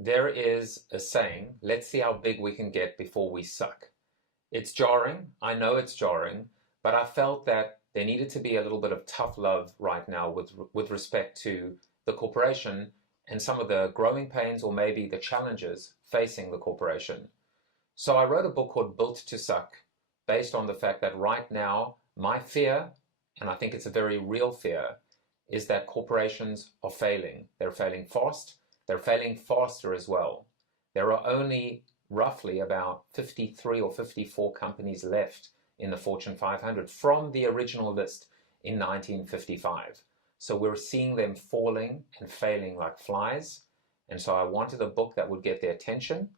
There is a saying, let's see how big we can get before we suck. It's jarring. I know it's jarring, but I felt that there needed to be a little bit of tough love right now with respect to the corporation and some of the growing pains or maybe the challenges facing the corporation. So I wrote a book called Built to Suck, based on the fact that right now, my fear, and I think it's a very real fear, is that corporations are failing. They're failing fast. They're failing faster as well. There are only roughly about 53 or 54 companies left in the Fortune 500 from the original list in 1955. So we're seeing them falling and failing like flies. And so I wanted a book that would get their attention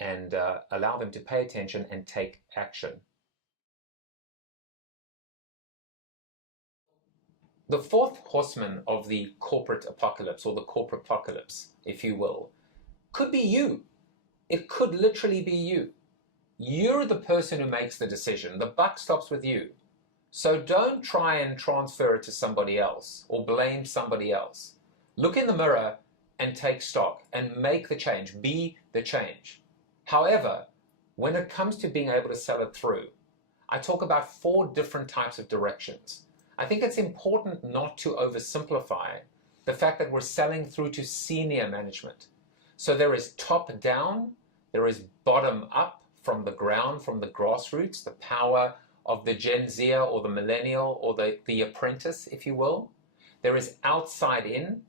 and allow them to pay attention and take action. The fourth horseman of the corporate apocalypse, or the corporate apocalypse, if you will, could be you. It could literally be you. You're the person who makes the decision. The buck stops with you. So don't try and transfer it to somebody else or blame somebody else. Look in the mirror and take stock and make the change. Be the change. However, when it comes to being able to sell it through, I talk about 4 different types of directions. I think it's important not to oversimplify the fact that we're selling through to senior management. So there is top down, there is bottom up, from the ground, from the grassroots, the power of the Gen Zer or the millennial or the apprentice, if you will. There is outside in,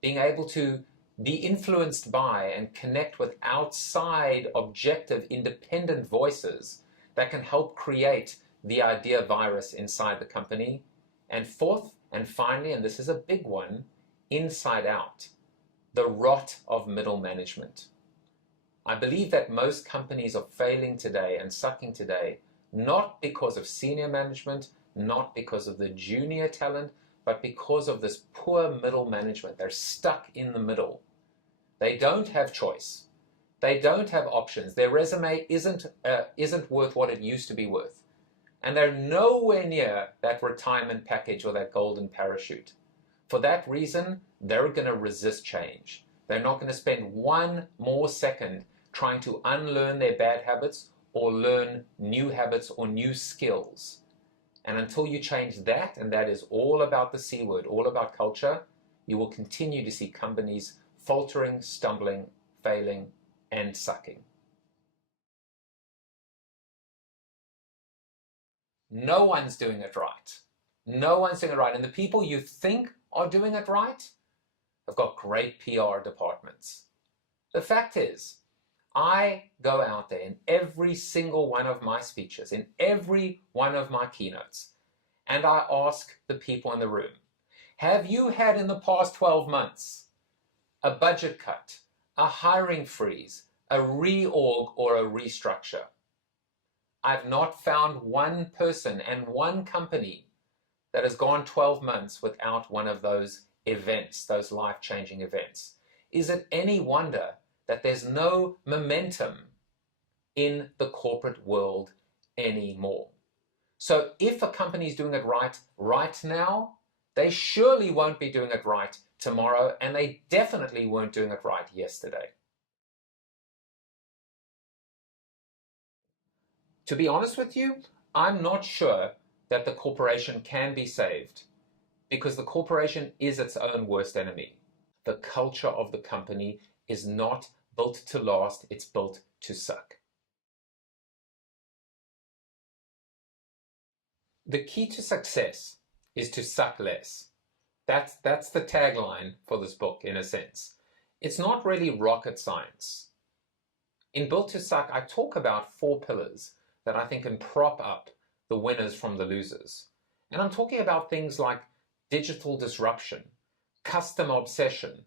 being able to be influenced by and connect with outside, objective, independent voices that can help create the idea virus inside the company. And fourth and finally, and this is a big one, inside out, the rot of middle management. I believe that most companies are failing today and sucking today, not because of senior management, not because of the junior talent, but because of this poor middle management. They're stuck in the middle. They don't have choice. They don't have options. Their resume isn't worth what it used to be worth. And they're nowhere near that retirement package or that golden parachute. For that reason, they're going to resist change. They're not going to spend one more second trying to unlearn their bad habits or learn new habits or new skills. And until you change that, and that is all about the C word, all about culture, you will continue to see companies faltering, stumbling, failing, and sucking. No one's doing it right. No one's doing it right. And the people you think are doing it right have got great PR departments. The fact is, I go out there in every single one of my speeches, in every one of my keynotes, and I ask the people in the room, have you had in the past 12 months a budget cut, a hiring freeze, a reorg, or a restructure? I've not found one person and one company that has gone 12 months without one of those events, those life-changing events. Is it any wonder that there's no momentum in the corporate world anymore? So if a company is doing it right now, they surely won't be doing it right tomorrow, and they definitely weren't doing it right yesterday. To be honest with you, I'm not sure that the corporation can be saved, because the corporation is its own worst enemy. The culture of the company is not built to last, it's built to suck. The key to success is to suck less. That's the tagline for this book, in a sense. It's not really rocket science. In Built to Suck, I talk about 4 pillars that I think can prop up the winners from the losers. And I'm talking about things like digital disruption, customer obsession,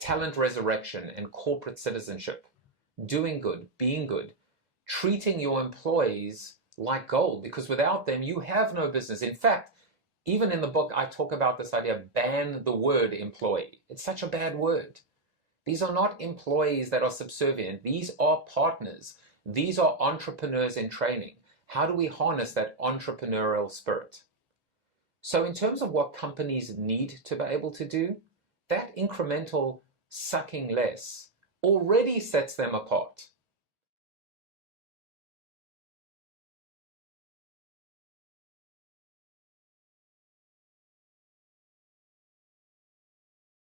talent resurrection, and corporate citizenship, doing good, being good, treating your employees like gold, because without them, you have no business. In fact, even in the book, I talk about this idea, ban the word employee. It's such a bad word. These are not employees that are subservient. These are partners. These are entrepreneurs in training. How do we harness that entrepreneurial spirit? So in terms of what companies need to be able to do, that incremental sucking less already sets them apart.